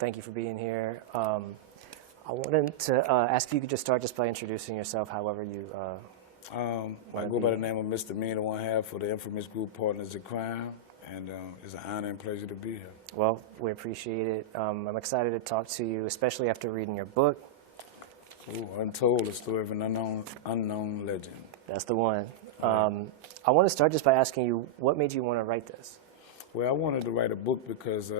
Thank you for being here. I wanted to ask if you could just start just by introducing yourself, however you I go by the name of Mista Meana, one half for the infamous group Partners in Crime, and it's an honor and pleasure to be here. Well, we appreciate it. I'm excited to talk to you, especially after reading your book. Ooh, Untold, the story of an unknown legend. That's the one. I want to start just by asking you, what made you want to write this? Well, I wanted to write a book because,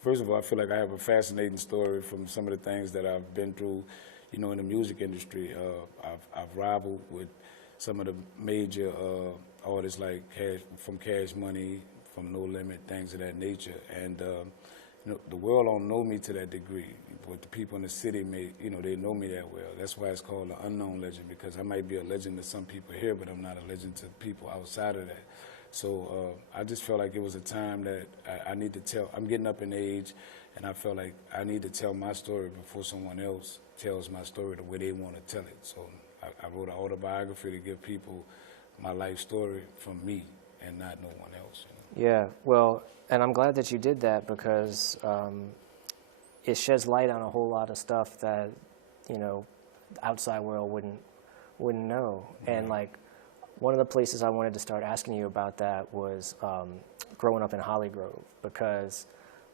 first of all, I feel like I have a fascinating story from some of the things that I've been through, you know, in the music industry. I've rivaled with some of the major artists like from Cash Money, from No Limit, things of that nature. And you know, the world don't know me to that degree, but the people in the city they know me that well. That's why it's called an unknown legend, because I might be a legend to some people here, but I'm not a legend to people outside of that. So I just felt like it was a time that I need to tell. I'm getting up in age, and I felt like I need to tell my story before someone else tells my story the way they want to tell it. So I wrote an autobiography to give people my life story from me and not no one else. You know? Yeah, well, and I'm glad that you did that, because it sheds light on a whole lot of stuff that, you know, the outside world wouldn't know. And like, one of the places I wanted to start asking you about that was growing up in Hollygrove, because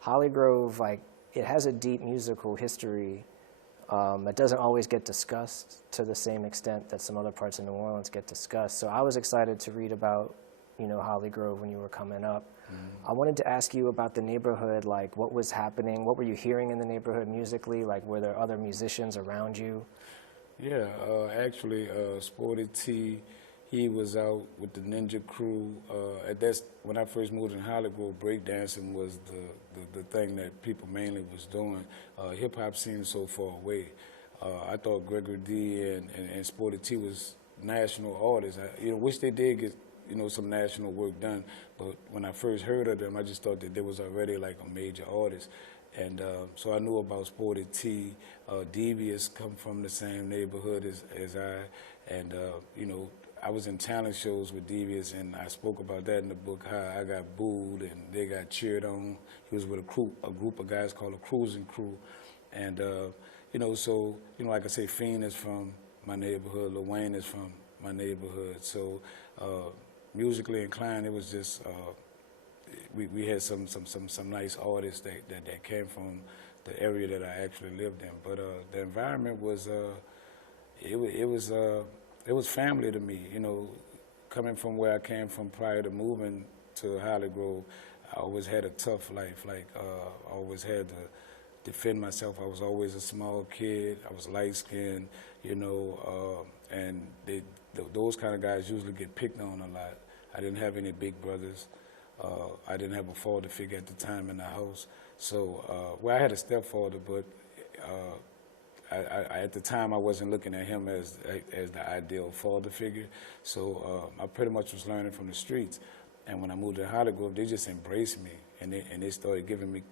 Hollygrove, like, it has a deep musical history that doesn't always get discussed to the same extent that some other parts of New Orleans get discussed. So I was excited to read about, you know, Hollygrove when you were coming up. I wanted to ask you about the neighborhood, like what was happening, what were you hearing in the neighborhood musically, like were there other musicians around you? Yeah, actually, Sporty T, he was out with the Ninja Crew. When I first moved in Hollywood, breakdancing was the thing that people mainly was doing. Hip hop seemed so far away. I thought Gregory D and Sporty T was national artists. I wish they did get some national work done. But when I first heard of them, I just thought that there was already like a major artist. And so I knew about Sporty T. Devious come from the same neighborhood as I. And, I was in talent shows with Devious, and I spoke about that in the book, how I got booed and they got cheered on. He was with a group of guys called a Cruising Crew. And, like I say, Fiend is from my neighborhood, Lil Wayne is from my neighborhood. So musically inclined, it was just, we had some nice artists that came from the area that I actually lived in. But the environment was, it was family to me, coming from where I came from prior to moving to Hollygrove. I always had a tough life. Like, I always had to defend myself. I was always a small kid. I was light-skinned, and those kind of guys usually get picked on a lot. I didn't have any big brothers. I didn't have a father figure at the time in the house. So, I had a stepfather, but at the time, I wasn't looking at him as the ideal father figure. So I pretty much was learning from the streets. And when I moved to Hollygrove, they just embraced me, and they started giving me,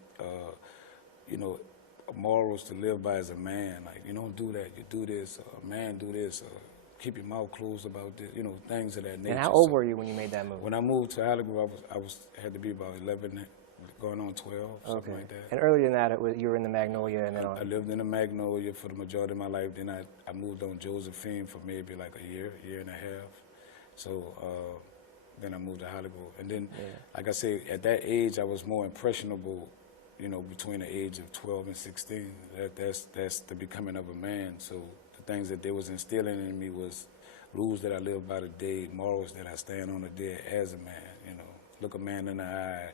morals to live by as a man. Like, you don't do that, you do this. A man do this. Keep your mouth closed about this. Things of that nature. And how old were you when you made that move? When I moved to Hollygrove, I had to be about 11. Going on 12, something like that. And earlier than that, you were in the Magnolia, and then I lived in the Magnolia for the majority of my life. Then I moved on Josephine for maybe like a year and a half. So then I moved to Hollywood. And then, like I say, at that age, I was more impressionable, between the age of 12 and 16. That's the becoming of a man. So the things that they was instilling in me was rules that I live by today, morals that I stand on today as a man, Look a man in the eye,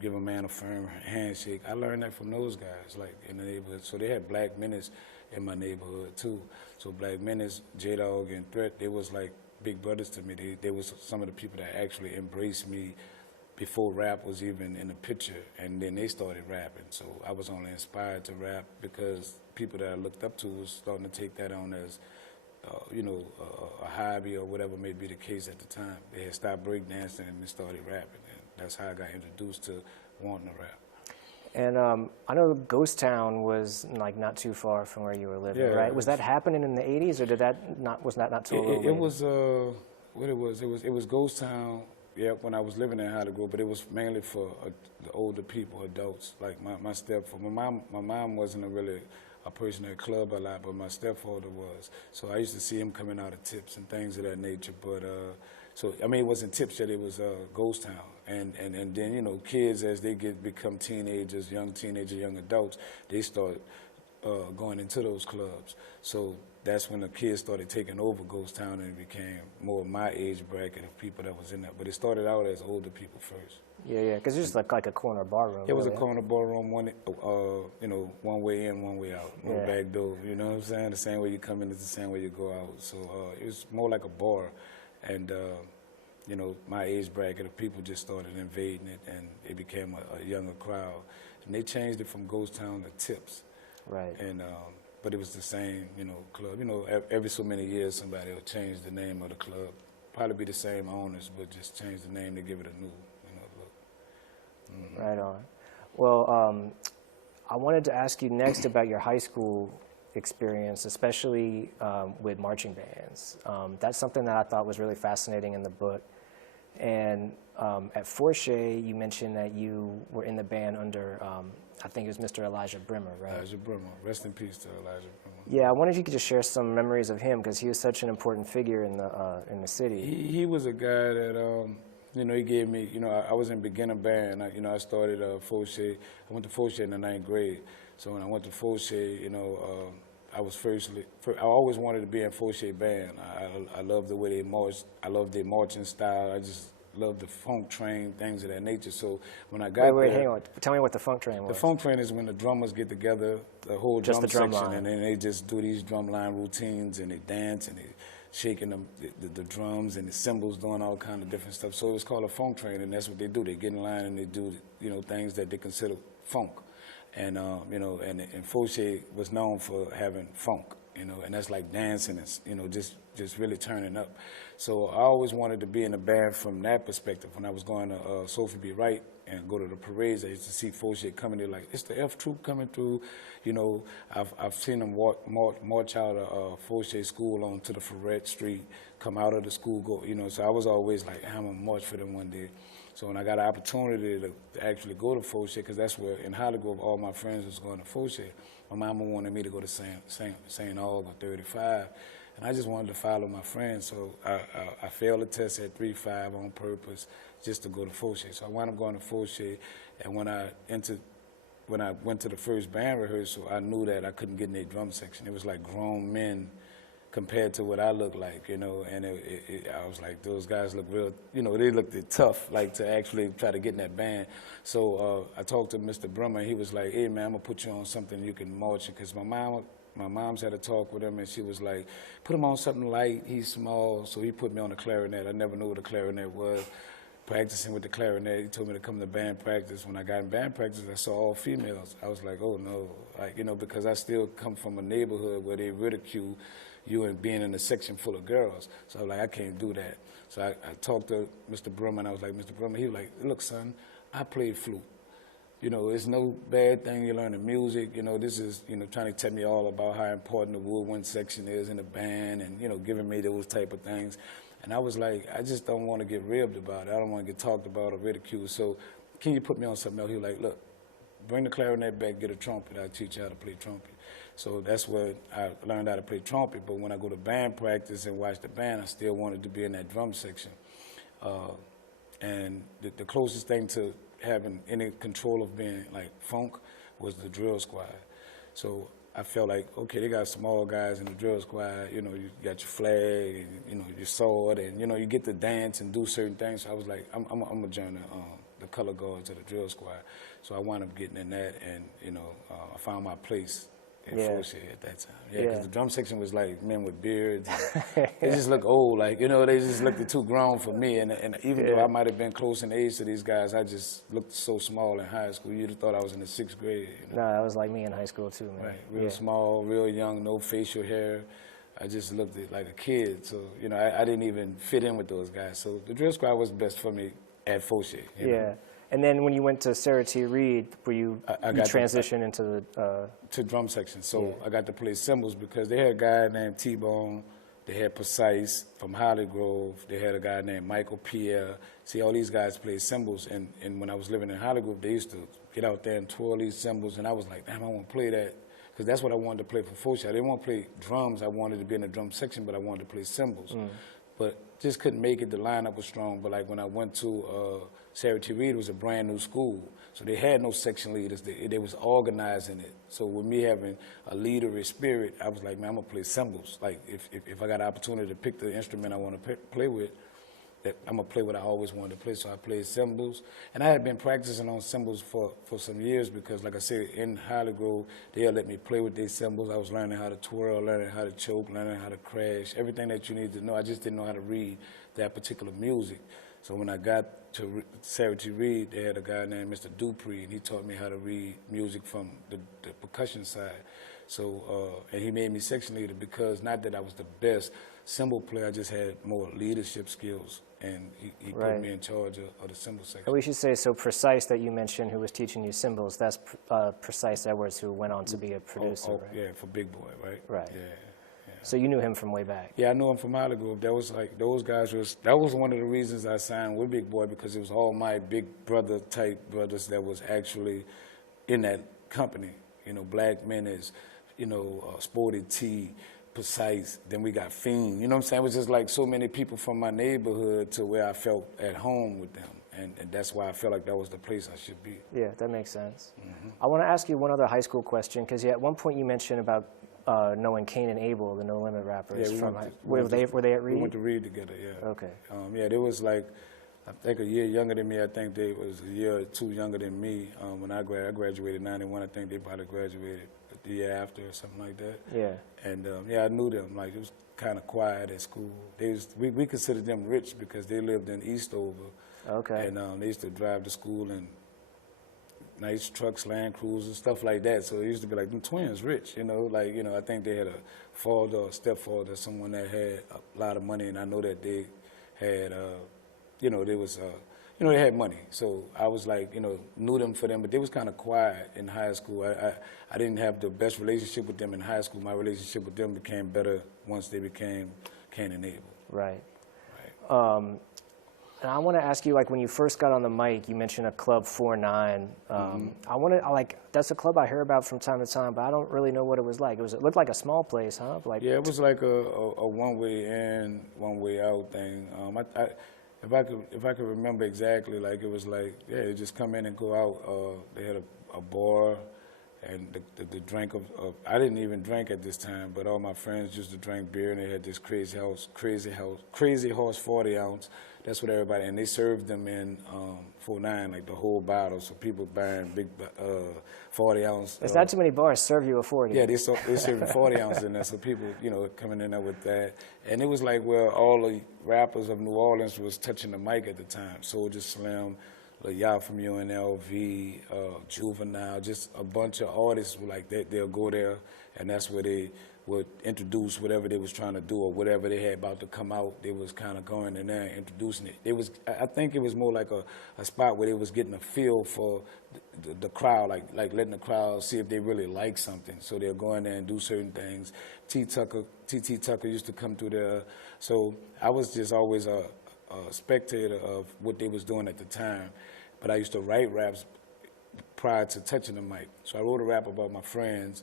give a man a firm handshake. I learned that from those guys, like in the neighborhood. So they had Black Menace in my neighborhood too. So Black Menace, J-Dog, and Threat, they was like big brothers to me. They was some of the people that actually embraced me before rap was even in the picture, and then they started rapping. So I was only inspired to rap because people that I looked up to was starting to take that on as, a hobby or whatever may be the case at the time. They had stopped breakdancing and they started rapping. That's how I got introduced to wanting to rap. And I know Ghost Town was like not too far from where you were living, right? Was that happening in the '80s, or was that not too? It was what it was. It was Ghost Town. when I was living in Hollygrove, but it was mainly for the older people, adults. Like my stepfather, my mom wasn't really a person at club a lot, but my stepfather was. So I used to see him coming out of tips and things of that nature. But so I mean, it wasn't tips yet; it was Ghost Town. And then, you know, kids as they become teenagers, young adults, they start going into those clubs. So that's when the kids started taking over Ghost Town, and it became more my age bracket of people that was in there. But it started out as older people first. Yeah, because it's just like a corner bar room. It was a corner bar room, you know, one way in, one way out, no back door. You know what I'm saying? The same way you come in is the same way you go out. So it was more like a bar, and you know, my age bracket of people just started invading it, and it became a younger crowd. And they changed it from Ghost Town to Tips. Right. And but it was the same, you know, club. You know, every so many years somebody will change the name of the club. Probably be the same owners, but just change the name to give it a new, you know, look. Right on. Well, I wanted to ask you next about your high school experience, especially with marching bands. That's something that I thought was really fascinating in the book. And at Forche, you mentioned that you were in the band under, I think it was Mr. Elijah Brimmer, right? Elijah Brimmer. Rest in peace to Elijah Brimmer. Yeah, I wondered if you could just share some memories of him, because he was such an important figure in the city. He was a guy that, you know, he gave me, you know, I was in beginner band. You know, I started Forche. I went to Forche in the 9th grade. So when I went to Forche, you know, I was I always wanted to be in Forche band. I loved the way they marched. I loved their marching style. I just loved the funk train, things of that nature. So when I got wait, there, hang on. Tell me what the funk train was. The funk train is when the drummers get together, the whole Just drum the drum section, line. and then they just do these drum line routines, and they dance, and they shaking the drums and the cymbals, doing all kind of different stuff. So it was called a funk train, and that's what they do. They get in line and they do, you know, things that they consider funk. And, you know, and Forche was known for having funk, you know, and that's like dancing and, you know, just really turning up. So I always wanted to be in a band from that perspective. When I was going to Sophie B. Wright and go to the parades, I used to see Forche coming there like, it's the F Troop coming through. You know, I've seen them march out of Forche school onto the Ferret Street, come out of the school, go, you know, so I was always like, I'm going to march for them one day. So when I got an opportunity to actually go to Forche, because that's where in Hollygrove all my friends was going to Forche, my mama wanted me to go to St. Aug or 35, and I just wanted to follow my friends. So I failed the test at 3.5 on purpose just to go to Forche. So I wound up going to Forche, and when I went to the first band rehearsal, I knew that I couldn't get in their drum section. It was like grown men compared to what I look like, you know, and I was like, those guys look real, you know, they looked tough, like to actually try to get in that band. So I talked to Mr. Brummer, he was like, hey man, I'm gonna put you on something you can march, because my mom's had a talk with him, and she was like, put him on something light, he's small, so he put me on the clarinet. I never knew what a clarinet was. Practicing with the clarinet, he told me to come to band practice. When I got in band practice, I saw all females. I was like, oh no, like, you know, because I still come from a neighborhood where they ridicule you and being in a section full of girls. So I was like, I can't do that. So I talked to Mr. Brummer, and I was like, Mr. Brummer, he was like, look, son, I play flute. You know, it's no bad thing you're learning music. You know, this is, you know, trying to tell me all about how important the woodwind section is in the band, and, you know, giving me those type of things. And I was like, I just don't want to get ribbed about it. I don't want to get talked about or ridiculed. So can you put me on something else? He was like, look, bring the clarinet back, get a trumpet. I'll teach you how to play trumpet. So that's where I learned how to play trumpet. But when I go to band practice and watch the band, I still wanted to be in that drum section. And the closest thing to having any control of being like funk was the drill squad. So I felt like, okay, they got small guys in the drill squad, you know, you got your flag, and, you know, your sword, and, you know, you get to dance and do certain things. So I was like, I'm gonna join the color guards of the drill squad. So I wound up getting in that, and, you know, I found my place in Forche at that time. Yeah, because the drum section was like men with beards. They just look old, like, you know, they just looked too grown for me. And even though I might have been close in age to these guys, I just looked so small in high school. You'd have thought I was in the 6th grade. You know? No, that was like me in high school too, man. Right, real small, real young, no facial hair. I just looked like a kid. So, you know, I didn't even fit in with those guys. So the drill squad was best for me at Forche. You know? And then when you went to Sarah T. Reed, were you transitioned into the... to drum section. So I got to play cymbals because they had a guy named T-Bone, They had Precise from Hollygrove. They had a guy named Michael Pierre. See, all these guys played cymbals, and when I was living in Hollygrove, they used to get out there and twirl these cymbals, and I was like, damn, I want to play that, because that's what I wanted to play for Soulja. I didn't want to play drums. I wanted to be in the drum section, but I wanted to play cymbals. But just couldn't make it. The lineup was strong. But like when I went to Sarah T. Reed, it was a brand new school, so they had no section leaders. They was organizing it. So with me having a leaderly spirit, I was like, man, I'm gonna play cymbals. Like if I got an opportunity to pick the instrument I want to play with, that I'm gonna play what I always wanted to play. So I played cymbals, and I had been practicing on cymbals for some years, because, like I said, in Hollygrove, they'll let me play with these cymbals. I was learning how to twirl, learning how to choke, learning how to crash, everything that you need to know. I just didn't know how to read that particular music. So when I got to Sarah T. Reed, they had a guy named Mr. Dupree, and he taught me how to read music from the percussion side. So, and he made me section leader, because not that I was the best cymbal player, I just had more leadership skills, and he put me in charge of the cymbal section. And we should say, so Precise that you mentioned, who was teaching you cymbals, that's Precise Edwards, who went on to be a producer, right? Yeah, for Big Boy, right? Right. Yeah. So you knew him from way back? Yeah, I knew him from Hollygrove. That was like, those guys that was one of the reasons I signed with Big Boy, because it was all my big brother type brothers that was actually in that company. You know, Black Menace, you know, Sporty T, Precise, then we got Fiend. You know what I'm saying? It was just like so many people from my neighborhood to where I felt at home with them. And that's why I felt like that was the place I should be. Yeah, that makes sense. I want to ask you one other high school question, because at one point you mentioned about knowing Kane and Abel, the No Limit rappers. Yeah, were they at Reed? We went to Reed together, yeah. Okay. Yeah, they was like, I think a year younger than me. I think they was a year or two younger than me. When I graduated in 91, I think they probably graduated the year after or something like that. Yeah. And yeah, I knew them. Like, it was kind of quiet at school. We considered them rich because they lived in Eastover. Okay. And they used to drive to school in nice trucks, Land Cruisers, stuff like that. So it used to be like, them twins rich, you know. Like, you know, I think they had a father or stepfather, someone that had a lot of money, and I know that they had, you know, they was, you know, they had money. So I was like, you know, knew them for them, but they was kind of quiet in high school. I didn't have the best relationship with them in high school. My relationship with them became better once they became Kane and Abel. Right. And I want to ask you, like, when you first got on the mic, you mentioned a club 49. I want to, like, that's a club I hear about from time to time, but I don't really know what it was like. It looked like a small place, huh? Like, yeah, it was like a one-way in, one-way out thing. If I could remember exactly, like, it was like, yeah, you just come in and go out. They had a bar, and the drink of I didn't even drink at this time, but all my friends used to drink beer, and they had this crazy horse 40 ounce. That's what everybody, and they served them in 49, like the whole bottle. So people buying big 40 ounce. There's not too many bars serve you a 40. Yeah, they served 40 ounces in there. So people, you know, coming in there with that. And it was like where all the rappers of New Orleans was touching the mic at the time. Soulja Slim, y'all from UNLV, Juvenile, just a bunch of artists were like that. They'll go there, and that's where they would introduce whatever they was trying to do or whatever they had about to come out. They was kind of going in there and introducing it. It was, I think it was more like a spot where they was getting a feel for the crowd, like letting the crowd see if they really like something. So they'll go in there and do certain things. T.T. Tucker used to come through there. So I was just always a spectator of what they was doing at the time. But I used to write raps prior to touching the mic. So I wrote a rap about my friends,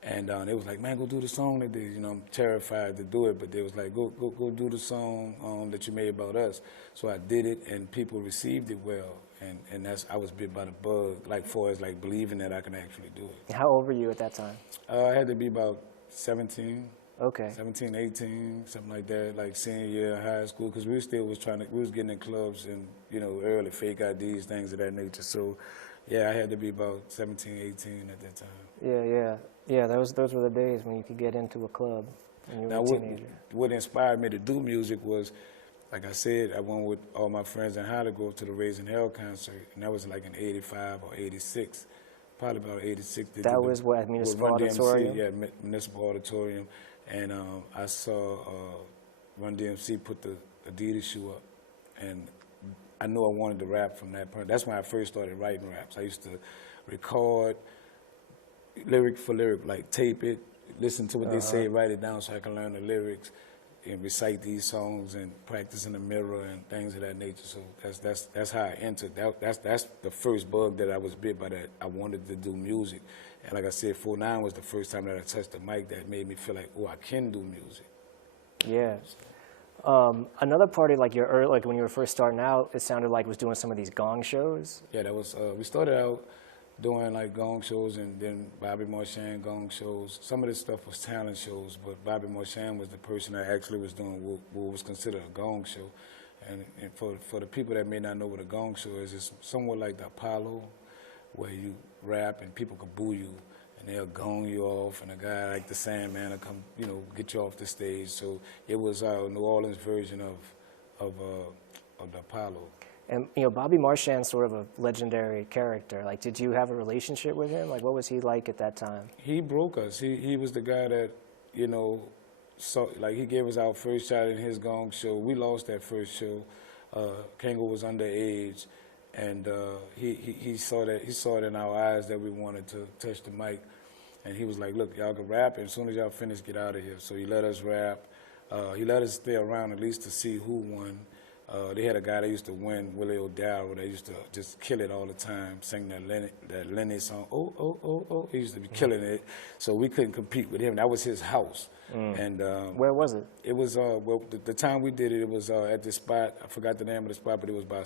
and they was like, man, go do the song that they, you know, I'm terrified to do it, but they was like, go do the song that you made about us. So I did it, and people received it well, and that's, I was bit by the bug, like, far as like believing that I can actually do it. How old were you at that time? I had to be about 17. Okay. 17, 18, something like that, like senior year of high school, because we still was we was getting in clubs and, you know, early fake IDs, things of that nature. So, yeah, I had to be about 17, 18 at that time. Yeah, those were the days when you could get into a club when you were a teenager. What inspired me to do music was, like I said, I went with all my friends in Hollygrove to the Raising Hell concert, and that was like in 85 or 86, probably about 86. That was what, Municipal Auditorium? Yeah, Municipal Auditorium. And I saw Run DMC put the Adidas shoe up, and I knew I wanted to rap from that point. That's when I first started writing raps. I used to record lyric for lyric, like tape it, listen to what they say, write it down so I can learn the lyrics. and recite these songs and practice in the mirror and things of that nature. So that's how I entered. That's the first bug that I was bit by, that I wanted to do music. And like I said, 49 was the first time that I touched the mic that made me feel like, oh, I can do music. Yeah. Another party, like your early, like when you were first starting out, it sounded like was doing some of these gong shows. Yeah, that was. We started out doing like gong shows, and then Bobby Marchan gong shows. Some of this stuff was talent shows, but Bobby Marchan was the person that actually was doing what was considered a gong show. And for the people that may not know what a gong show is, it's somewhat like the Apollo, where you rap and people can boo you, and they'll gong you off, and a guy like the Sandman will come, you know, get you off the stage. So it was our New Orleans version of the Apollo. And, you know, Bobby Marchan's sort of a legendary character. Like, did you have a relationship with him? Like, what was he like at that time? He broke us. He was the guy that, you know, like he gave us our first shot in his gong show. We lost that first show. Kango was underage, and he saw it in our eyes that we wanted to touch the mic. And he was like, look, y'all can rap, and as soon as y'all finish, get out of here. So he let us rap. He let us stay around at least to see who won. They had a guy that used to win, Willie O'Dowd, that used to just kill it all the time, sing that Lenny song, oh, oh, oh, oh. He used to be killing it. So we couldn't compete with him. That was his house. And where was it? It was, well, the time we did it, it was at this spot. I forgot the name of the spot, but it was by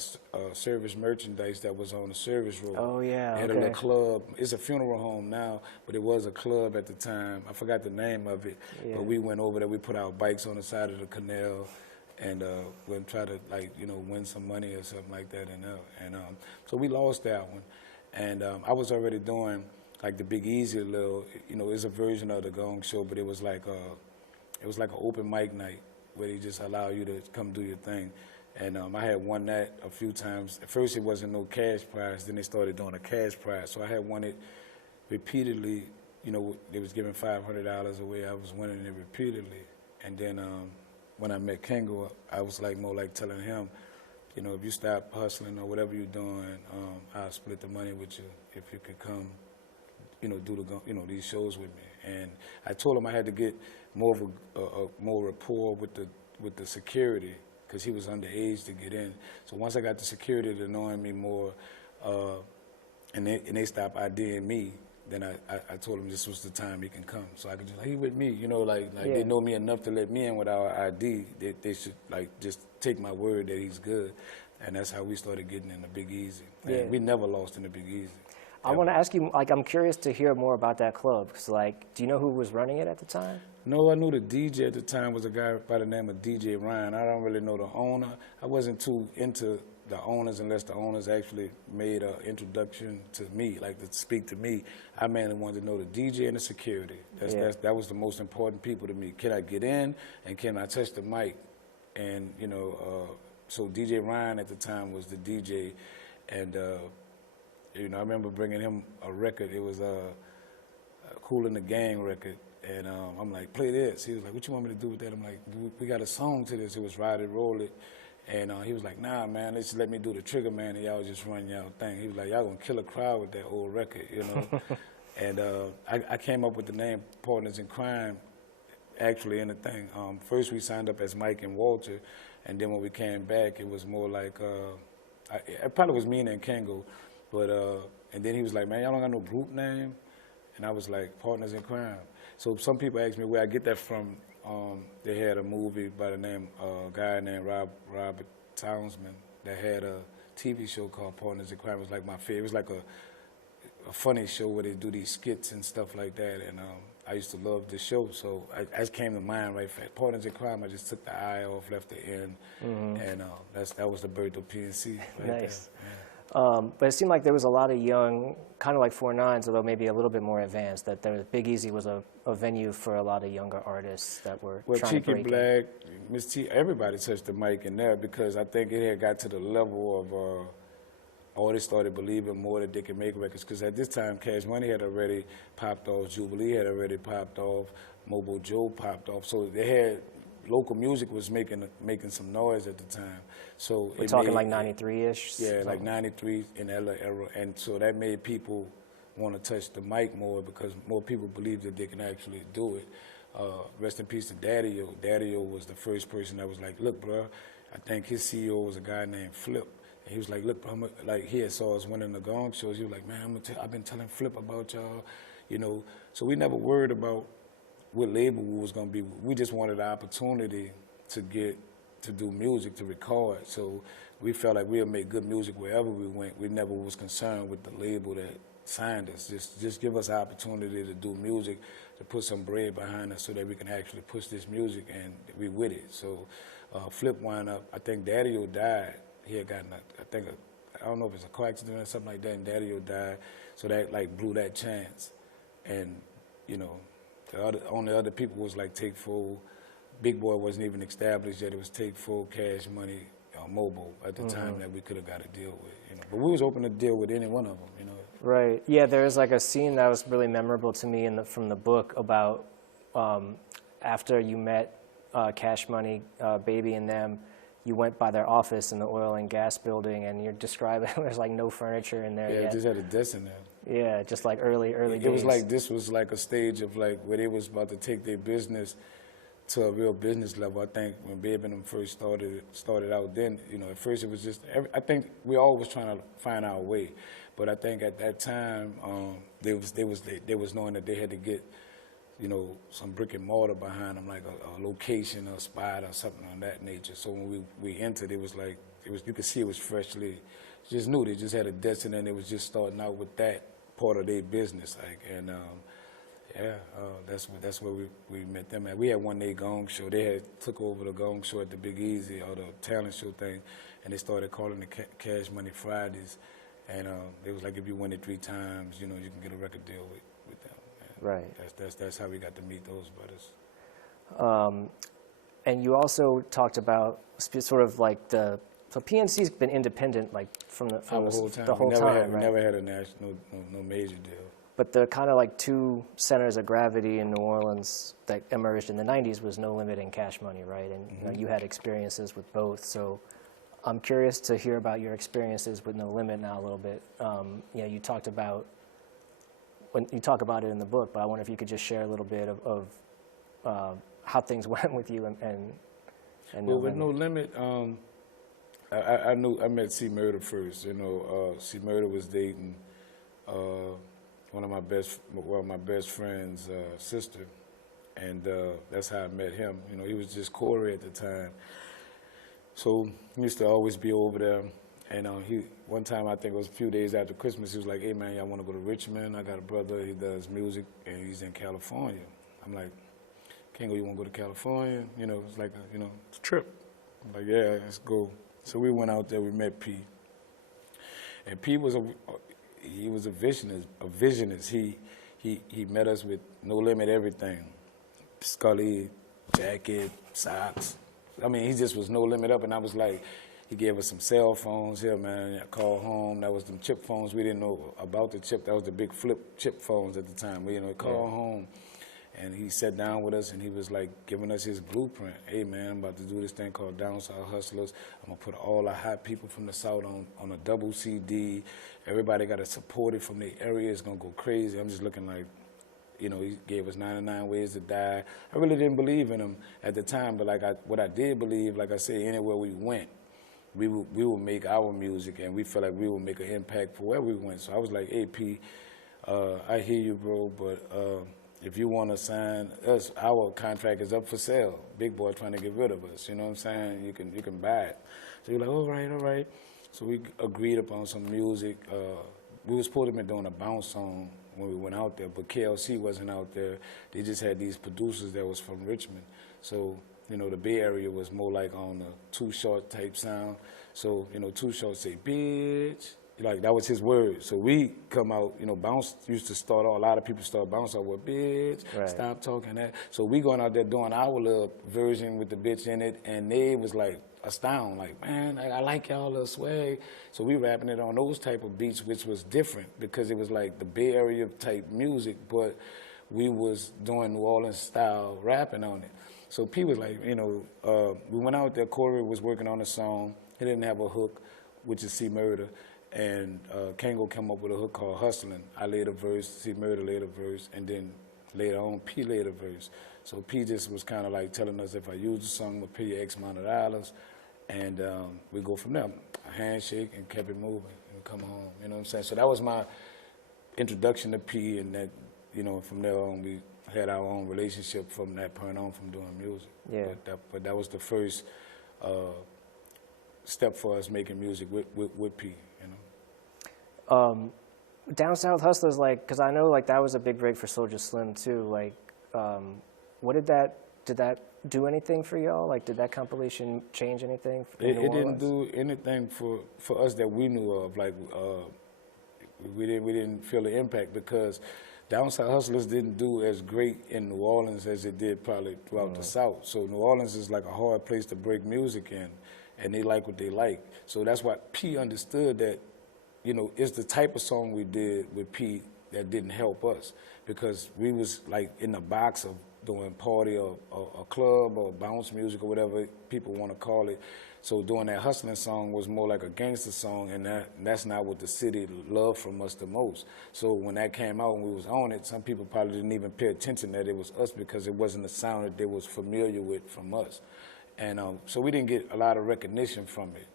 Service Merchandise that was on the Service Road. Oh, yeah, They had a little club. It's a funeral home now, but it was a club at the time. I forgot the name of it, but we went over there. We put our bikes on the side of the canal, and we'll try to, like, you know, win some money or something like that. And so we lost that one. And I was already doing, like, the Big Easy little, you know, it's a version of the gong show, but it was like an open mic night where they just allow you to come do your thing. And I had won that a few times. At first it wasn't no cash prize, then they started doing a cash prize. So I had won it repeatedly. You know, they was giving $500 away. I was winning it repeatedly. And then when I met Kango, I was like more like telling him, you know, if you stop hustling or whatever you're doing, I'll split the money with you if you could come, you know, do these shows with me. And I told him I had to get more of more rapport with the security, because he was underage to get in. So once I got the security to knowing me more, and they stopped IDing me, then I told him this was the time he can come. So I could just, like, he with me, you know, like they know me enough to let me in without ID. They should, like, just take my word that he's good. And that's how we started getting in the Big Easy. And we never lost in the Big Easy. I want to ask you, like, I'm curious to hear more about that club, because, like, do you know who was running it at the time? No, I knew the DJ at the time was a guy by the name of DJ Ryan. I don't really know the owner. I wasn't too into the owners unless the owners actually made an introduction to me, like to speak to me. I mainly wanted to know the DJ and the security. That was the most important people to me. Can I get in, and can I touch the mic? And, you know, so DJ Ryan at the time was the DJ, and you know, I remember bringing him a record. It was a Kool and the Gang record. And I'm like, play this. He was like, what you want me to do with that? I'm like, we got a song to this. It was Ride It, Roll It. And he was like, nah, man, let's let me do the Trigger Man, and y'all just run y'all thing. He was like, y'all gonna kill a crowd with that old record, you know? And I came up with the name Partners in Crime, actually, in the thing. First we signed up as Mike and Walter, and then when we came back, it was more like, it probably was Meana and Kango. But, and then he was like, man, y'all don't got no group name? And I was like, Partners in Crime. So some people ask me where I get that from. They had a movie by the name, a guy named Robert Townsend that had a TV show called Partners in Crime. It was like my favorite. It was like a funny show where they do these skits and stuff like that. And I used to love the show. So I just came to mind right fast. Partners in Crime, I just took the I off, left the N. And that was the birth of PNC right Nice. there. Yeah. But it seemed like there was a lot of young, kind of like 4-9s, although maybe a little bit more advanced, that the Big Easy was a venue for a lot of younger artists that were trying to break Cheeky Black, Miss T, everybody touched the mic in there, because I think it had got to the level of artists started believing more that they could make records, because at this time Cash Money had already popped off, Jubilee had already popped off, Mobile Joe popped off, so they had, local music was making some noise at the time. So we're talking like 93-ish? Yeah, like 93 in that era. And so that made people want to touch the mic more, because more people believed that they can actually do it. Rest in peace to Daddy-O. Daddy-O was the first person that was like, look, bro, I think his CEO was a guy named Flip. And he was like, look, bro, like he had saw us winning the gong shows. He was like, man, I've been telling Flip about y'all, you know. So we never worried about what label we was gonna be. We just wanted the opportunity to do music, to record. So we felt like we'll make good music wherever we went. We never was concerned with the label that signed us. Just give us the opportunity to do music, to put some bread behind us so that we can actually push this music and we with it. So Flip wound up, I think Daddy-O died. He had gotten, I don't know if it's a car accident or something like that, and Daddy-O died. So that like blew that chance. And, you know, the only other people was like Take Full. Big Boy wasn't even established yet. It was Take Full, Cash Money, Mobile at the time that we could have got a deal with, you know. But we was open to deal with any one of them, you know. Right. Yeah, there was like a scene that was really memorable to me from the book about after you met Cash Money, Baby and them, you went by their office in the oil and gas building, and you're describing there's like no furniture in there yet. Yeah, it just had a desk in there. Yeah, just like early days. It was like, this was like a stage of like where they was about to take their business to a real business level. I think when Baby and them first started out, then, you know, at first it was just, I think we always trying to find our way. But I think at that time, they was knowing that they had to get, you know, some brick and mortar behind them, like a location, a spot, or something of that nature. So when we entered, it was like, you could see it was freshly, just new. They just had a desk, and then they was just starting out with that part of their business, like, and yeah, that's where we met them at. We had one day gong show. They had took over the gong show at the Big Easy, or the talent show thing, and they started calling it Cash Money Fridays. And it was like, if you win it 3 times, you know, you can get a record deal with them. And right. That's how we got to meet those brothers. And you also talked about sort of like so PNC's been independent like from the whole time. The whole time, we never had a national, no major deal. But the kind of like 2 centers of gravity in New Orleans that emerged in the 90s was No Limit and Cash Money, right? And you know, you had experiences with both, so I'm curious to hear about your experiences with No Limit now a little bit. You know, you talked about, when you talk about it in the book, but I wonder if you could just share a little bit of how things went with you and well, with No Limit, I met C Murder first. You know, C Murder was dating one of my best friend's sister, and that's how I met him. You know, he was just Corey at the time. So he used to always be over there, and one time, I think it was a few days after Christmas, he was like, hey man, y'all want to go to Richmond? I got a brother, he does music, and he's in California. I'm like, Kango, you want to go to California? You know, it's like, you know, it's a trip. I'm like, yeah, let's go. So we went out there, we met P. And P was a visionist. He met us with No Limit everything. Scully, jacket, socks. I mean, he just was No Limit up, and I was like, he gave us some cell phones here, man. I called home. That was them chip phones. We didn't know about the chip. That was the big flip chip phones at the time. We, you know, called home, and he sat down with us, and he was like giving us his blueprint. Hey, man, I'm about to do this thing called Down South Hustlers. I'm gonna put all the hot people from the South on a double CD. Everybody got to support it from the area. It's gonna go crazy. I'm just looking like, you know, he gave us 99 Ways to Die. I really didn't believe in him at the time, but like what I did believe, like I say, anywhere we went, we would make our music, and we felt like we would make an impact for where we went. So I was like, hey, P, I hear you, bro, but if you want to sign us, our contract is up for sale. Big Boy trying to get rid of us, you know what I'm saying? You can buy it. So you're like, all right. So we agreed upon some music. We was supposed to be doing a bounce song when we went out there, but KLC wasn't out there. They just had these producers that was from Richmond. So, you know, the Bay Area was more like on a Too Short type sound. So, you know, Too Short say, bitch. Like, that was his word. So we come out, you know, bounce used to start off, a lot of people start bounce out with, bitch, stop talking that. So we going out there doing our little version with the bitch in it, and they was like, astounded, like, man, I like y'all little swag. So we rapping it on those type of beats, which was different because it was like the Bay Area type music, but we was doing New Orleans style rapping on it. So P was like, you know, we went out there, Corey was working on a song. He didn't have a hook, which is C Murder, and Kango came up with a hook called Hustling. I laid a verse, C Murder laid a verse, and then later on, P laid a verse. So P just was kind of like telling us if I use the song, I'm going to pay you X amount of dollars. And we go from there. A handshake and kept it moving and come home. You know what I'm saying? So that was my introduction to P, and that, you know, from there on we had our own relationship from that point on from doing music. Yeah. But that was the first step for us making music with P, you know. Down South Hustlers, like, because I know like that was a big break for Soulja Slim too. Like, what did that do anything for y'all? Like, did that compilation change anything? It didn't do anything for us that we knew of. Like, we didn't feel the impact because Down South Hustlers didn't do as great in New Orleans as it did probably throughout the South. So New Orleans is like a hard place to break music in, and they like what they like. So that's why P understood that, you know, it's the type of song we did with P that didn't help us, because we was like in the box of doing party or a club or bounce music or whatever people want to call it. So doing that hustling song was more like a gangster song, and that's not what the city loved from us the most. So when that came out and we was on it, some people probably didn't even pay attention that it was us because it wasn't the sound that they was familiar with from us. And so we didn't get a lot of recognition from it,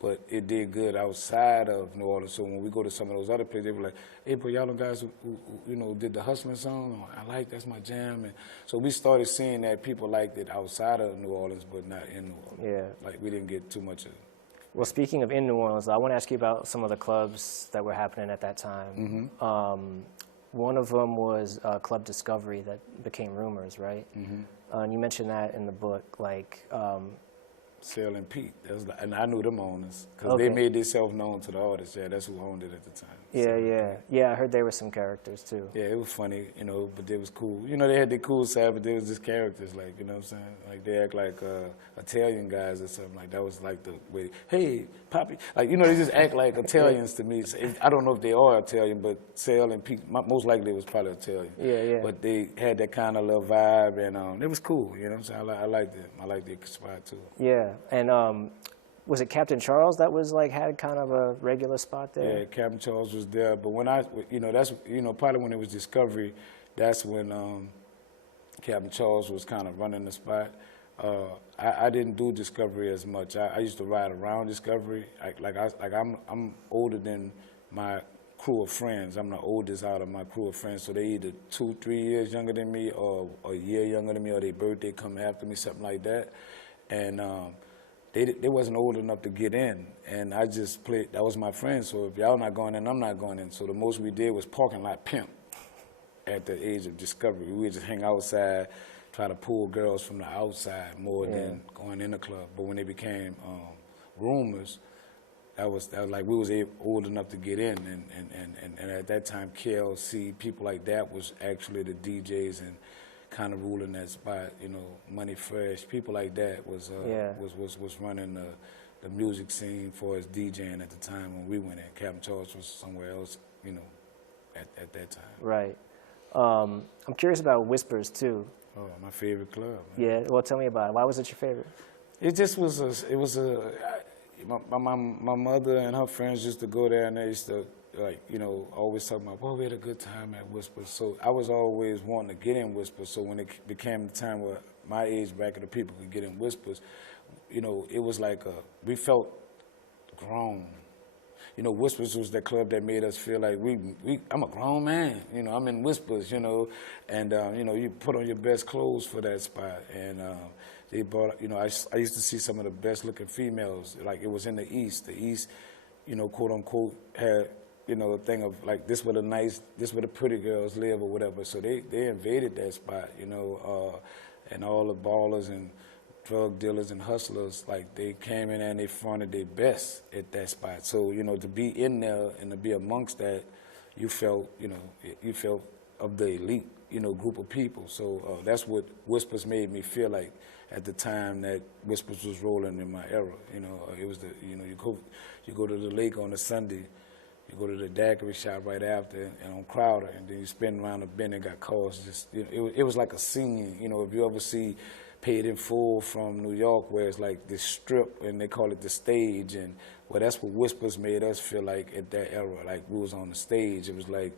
but it did good outside of New Orleans. So when we go to some of those other places, they were like, hey, but y'all guys who you know, did the hustling song, I like, that's my jam. And so we started seeing that people liked it outside of New Orleans, but not in New Orleans. Yeah. Like, we didn't get too much of it. Well, speaking of in New Orleans, I want to ask you about some of the clubs that were happening at that time. Mm-hmm. One of them was Club Discovery that became Rumors, right? Mm-hmm. And you mentioned that in the book, like... Sale and Pete, and I knew them owners because Okay. they made themselves known to the artists. Yeah, that's who owned it at the time. Yeah. I heard there were some characters too. Yeah, it was funny, you know, but it was cool. You know, they had their cool side, but they was just characters, like, you know what I'm saying? Like, they act like Italian guys or something. Like, that was like the way, hey, Poppy. Like, you know, they just act like Italians to me. So I don't know if they are Italian, but Sale and Pete, most likely it was probably Italian. Yeah. But they had that kind of little vibe, and it was cool, you know what I'm saying? I liked it. I liked the spot, too. Yeah, and was it Captain Charles that was like had kind of a regular spot there? Yeah, Captain Charles was there, but when that's, probably when it was Discovery, that's when Captain Charles was kind of running the spot. I didn't do Discovery as much. I used to ride around Discovery. I'm older than my crew of friends. I'm the oldest out of my crew of friends, so they either 2-3 years younger than me, or a year younger than me, or their birthday come after me, something like that. And they wasn't old enough to get in, and I just played. That was my friend. So if y'all not going in, I'm not going in. So the most we did was parking lot pimp. At the age of Discovery, we would just hang outside, try to pull girls from the outside more than going in the club. But when they became Rumors, that was like we was old enough to get in, and at that time KLC, people like that was actually the DJs and kind of ruling that spot, you know, Money Fresh, people like that was running the music scene for us DJing at the time when we went in. Captain Charles was somewhere else, you know, at that time. Right. I'm curious about Whispers too. Oh, my favorite club. Man. Yeah. Well, tell me about it. Why was it your favorite? It just was my mother and her friends used to go there, and they used to, like, you know, always talking about, well, we had a good time at Whispers. So I was always wanting to get in Whispers. So when it became the time where my age bracket of people could get in Whispers, you know, it was like we felt grown. You know, Whispers was that club that made us feel like I'm a grown man. You know, I'm in Whispers, you know, and, you know, you put on your best clothes for that spot. And they brought, you know, I used to see some of the best looking females. Like, it was in the East. The East, you know, quote unquote, had, you know, a thing of like, this where the pretty girls live or whatever. So they invaded that spot, you know, and all the ballers and drug dealers and hustlers, like, they came in and they fronted their best at that spot. So, you know, to be in there and to be amongst that, you felt of the elite, you know, group of people. So that's what Whispers made me feel like at the time that Whispers was rolling in my era. You know, it was you know, you go to the lake on a Sunday, you go to the daiquiri shop right after, and on Crowder, and then you spin around the bend and got cars. Just, you know, it was like a scene. You know, if you ever see Paid in Full from New York, where it's like this strip, and they call it the stage, and well, that's what Whispers made us feel like at that era. Like, we was on the stage. It was like,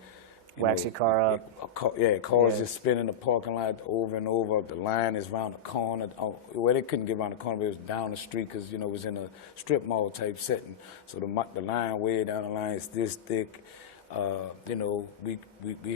wax your car up. Cars just spinning the parking lot over and over. The line is around the corner. Well, they couldn't get around the corner, but it was down the street because, you know, it was in a strip mall type setting. So the line way down the line is this thick. You know, we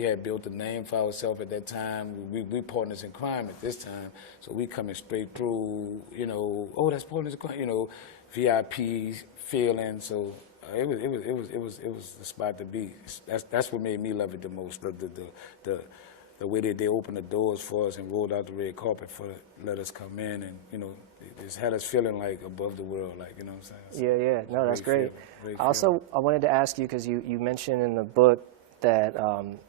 had built a name for ourselves at that time. We partners in crime at this time, so we coming straight through. You know, oh, that's partners in crime. You know, VIP feeling. So it was the spot to be. That's what made me love it the most. The way that they opened the doors for us and rolled out the red carpet let us come in, and you know, it just had us feeling like above the world, like, you know what I'm saying. Yeah. No, that's great. I wanted to ask you, because you mentioned in the book that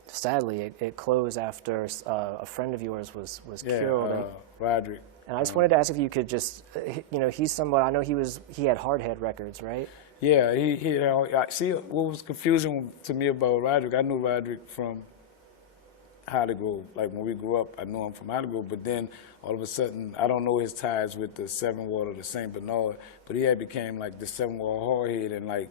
sadly it closed after a friend of yours was killed. Roderick. And I just wanted to ask if you could just, you know, he's someone, I know he had Hardhead Records, right? Yeah, I see what was confusing to me about Roderick. I knew Roderick from Hollygrove. Like when we grew up, I knew him from Hollygrove, but then all of a sudden, I don't know his ties with the Seven Ward or the St. Bernard, but he had became like the Seven Ward Hardhead, and like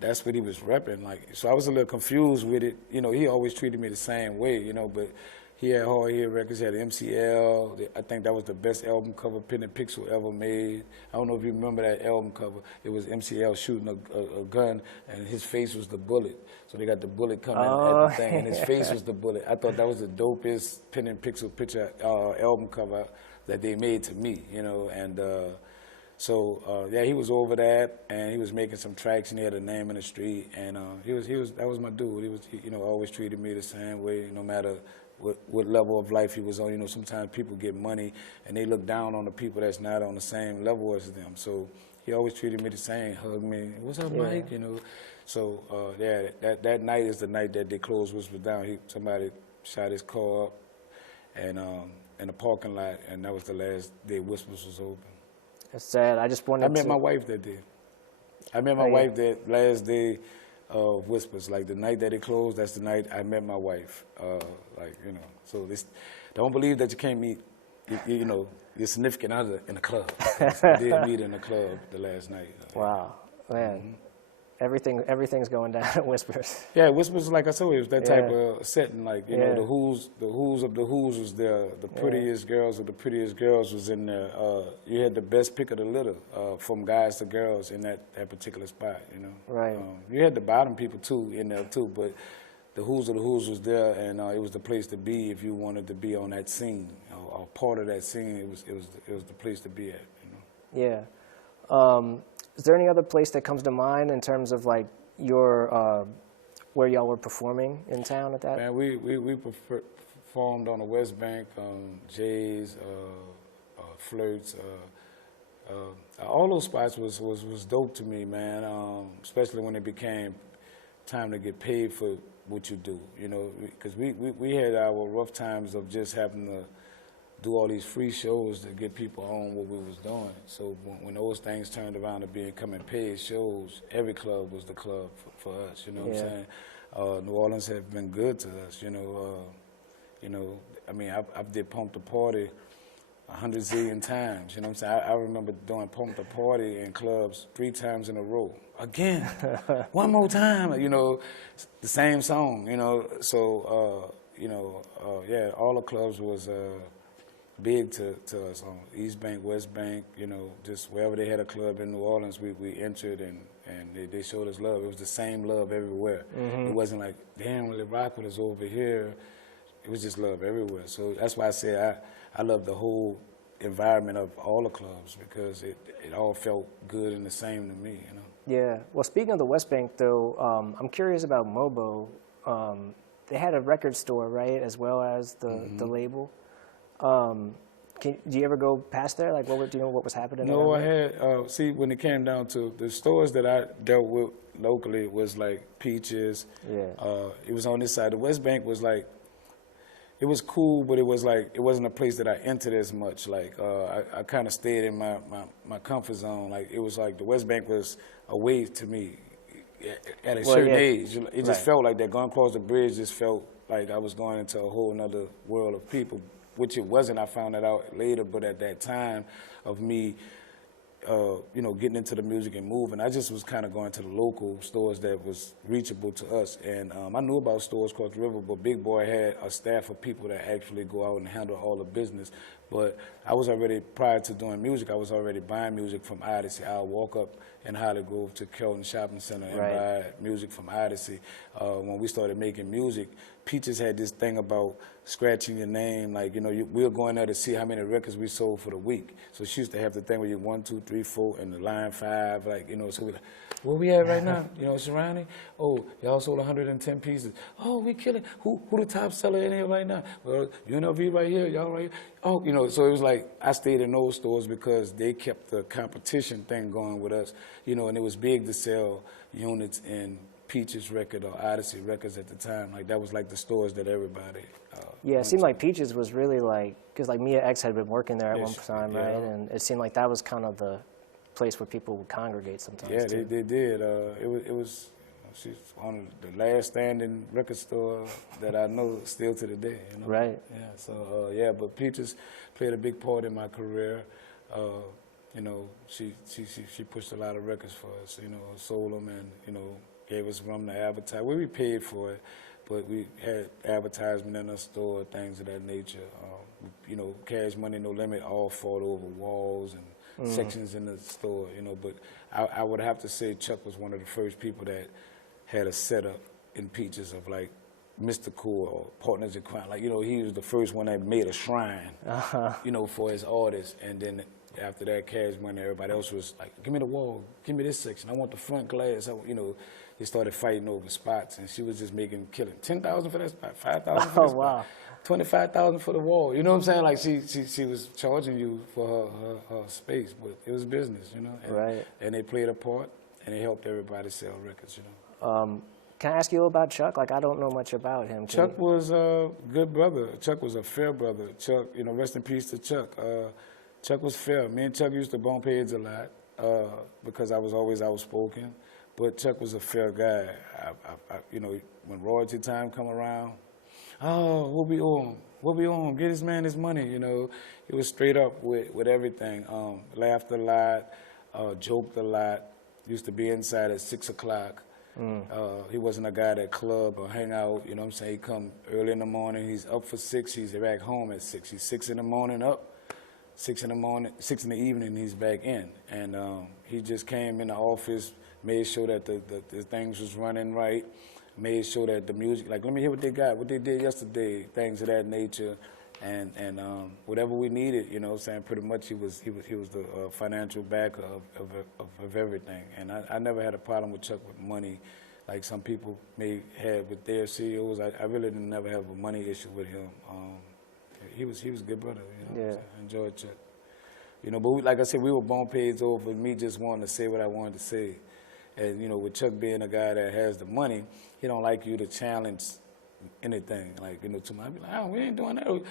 that's what he was repping. Like, so I was a little confused with it. You know, he always treated me the same way, you know, but he had Hardhead Records, he had MCL. I think that was the best album cover Pen and Pixel ever made. I don't know if you remember that album cover. It was MCL shooting a gun, and his face was the bullet. So they got the bullet coming at the thing, and his face was the bullet. I thought that was the dopest Pen and Pixel picture album cover that they made to me, you know. And yeah, he was over that, and he was making some tracks, and he had a name in the street, and that was my dude. He you know, always treated me the same way, no matter what level of life he was on. You know, sometimes people get money and they look down on the people that's not on the same level as them. So he always treated me the same, hugged me, what's up, Mike? You know. So yeah, that night is the night that they closed Whispers down. Somebody shot his car up, and in the parking lot, and that was the last day Whispers was open. That's sad. I just wanted I met my wife that day. I met my wife that last day of Whispers. Like the night that it closed, that's the night I met my wife. Like, you know, so don't believe that you can't meet, you know, your significant other in the club. We did meet in the club the last night. Wow, man. Everything's going down at Whispers. Yeah, Whispers, like I said, it was that type of setting. Like, you know, the Who's of the Who's was there. The prettiest girls of the prettiest girls was in there. You had the best pick of the litter from guys to girls in that particular spot, you know. Right. You had the bottom people, too, in there, too, but the Who's of the Who's was there, and it was the place to be if you wanted to be on that scene, or part of that scene. It was the place to be at, you know. Yeah. Is there any other place that comes to mind in terms of like your where y'all were performing in town at that? Man, we performed on the West Bank, Jay's, Flirts. All those spots was dope to me, man. Especially when it became time to get paid for what you do, you know, because we had our rough times of just having to do all these free shows to get people on what we was doing. So when those things turned around to becoming paid shows, every club was the club for us, you know what I'm saying? New Orleans have been good to us, you know, I mean, I did Pump the Party 100 zillion times, you know what I'm saying? I remember doing Pump the Party in clubs 3 times in a row. Again, one more time, you know, the same song, you know. So, yeah, all the clubs was big to us on East Bank, West Bank, you know, just wherever they had a club in New Orleans, we entered, and they showed us love. It was the same love everywhere. It wasn't like, damn, Willie Rockwell is over here. It was just love everywhere. So that's why I say I love the whole environment of all the clubs, because it all felt good and the same to me, you know. Yeah. Well, speaking of the West Bank, though, I'm curious about Mobo. They had a record store, right, as well as the label. Do you ever go past there? Like, do you know what was happening? No, I had, see, when it came down to the stores that I dealt with locally, was like Peaches. Yeah. It was on this side. The West Bank was like, it was cool, but it was like, it wasn't a place that I entered as much. Like, I kind of stayed in my comfort zone. Like, it was like the West Bank was a way to me at a certain age. It just felt like that. Going across the bridge just felt like I was going into a whole nother world of people, which it wasn't. I found that out later, but at that time of me you know, getting into the music and moving, I just was kind of going to the local stores that was reachable to us. And I knew about stores across the river, but Big Boy had a staff of people that actually go out and handle all the business. But I was already, prior to doing music, I was already buying music from Odyssey. I'll walk up in Hollygrove to Kelton Shopping Center and buy music from Odyssey. When we started making music, Peaches had this thing about scratching your name, like, you know, we'll go in there to see how many records we sold for the week. So she used to have the thing where you 1, 2, 3, 4, and the line 5, like, you know, so we like, where we at right now? You know, surrounding? Oh, y'all sold 110 pieces. Oh, we killing. Who the top seller in here right now? Well, UNLV right here, y'all right here. Oh, you know, so it was like I stayed in those stores because they kept the competition thing going with us, you know, and it was big to sell units in Peaches record or Odyssey records at the time. Like, that was like the stores that everybody yeah, it seemed like Peaches was really like, because like Mia X had been working there at one time, right? And it seemed like that was kind of the place where people would congregate sometimes. Yeah, they did. It was she's one of the last standing record store that I know still to the day. You know? Right. Yeah. So yeah, but Peaches played a big part in my career. You know, she pushed a lot of records for us. You know, sold them and, you know, gave us room to advertise. We paid for it, but we had advertisement in our store, things of that nature. You know, Cash Money No Limit all fought over walls and sections in the store, you know. But I would have to say Chuck was one of the first people that had a setup in Peaches of like mystical or Partners in Crime. Like, you know, he was the first one that made a shrine, you know, for his artists. And then after that, Cash Money, everybody else was like, give me the wall, give me this section, I want the front glass. You know, they started fighting over spots, and she was just making killing. 10,000 for that spot, 5,000 for that spot. Wow. 25,000 for the wall. You know what I'm saying? Like, she was charging you for her space, but it was business, you know. And, right. And they played a part, and they helped everybody sell records, you know. Can I ask you about Chuck? Like, I don't know much about him. Chuck was a good brother. Chuck was a fair brother. Chuck, you know, rest in peace to Chuck. Chuck was fair. Me and Chuck used to bump heads a lot because I was always outspoken. But Chuck was a fair guy. You know, when royalty time come around, oh, what we owe him? What we owe him? Get this man his money, you know. He was straight up with everything. Laughed a lot, joked a lot. Used to be inside at 6 o'clock. He wasn't a guy that club or hang out, you know what I'm saying? He come early in the morning, he's up for 6, he's back home at 6. He's 6 in the morning up, 6 in the morning, 6 in the evening, he's back in. And he just came in the office, made sure that the things was running right, made sure that the music, like, let me hear what they got, what they did yesterday, things of that nature. And whatever we needed, you know what I'm saying, pretty much he was the financial backer of everything. And I never had a problem with Chuck with money like some people may have with their CEOs. I really didn't never have a money issue with him. He was a good brother, you know. Yeah. I enjoyed Chuck. You know, but like I said, we were bone paid over me just wanting to say what I wanted to say. And, you know, with Chuck being a guy that has the money, he don't like you to challenge anything. Like, you know, to my, be like, oh, we ain't doing that.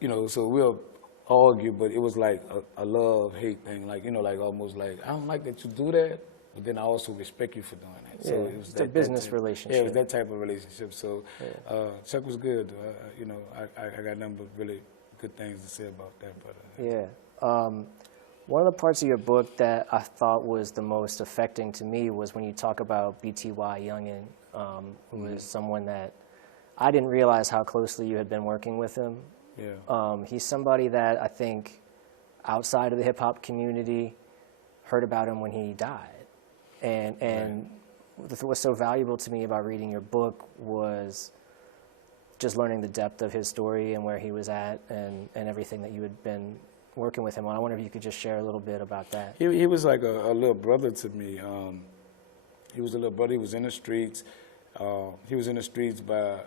You know, so we'll argue, but it was like a love-hate thing. Like, you know, like almost like, I don't like that you do that, but then I also respect you for doing that. Yeah, So it was it's a business relationship. Yeah, it was that type of relationship. So Chuck was good. You know, I got nothing but really good things to say about that brother. Yeah. One of the parts of your book that I thought was the most affecting to me was when you talk about BTY Youngin, who is someone that I didn't realize how closely you had been working with him. Yeah. He's somebody that I think outside of the hip hop community heard about him when he died. And what's so valuable to me about reading your book was just learning the depth of his story and where he was at and everything that you had been working with him on. I wonder if you could just share a little bit about that. He was like a little brother to me. He was a little brother. He was in the streets. He was in the streets by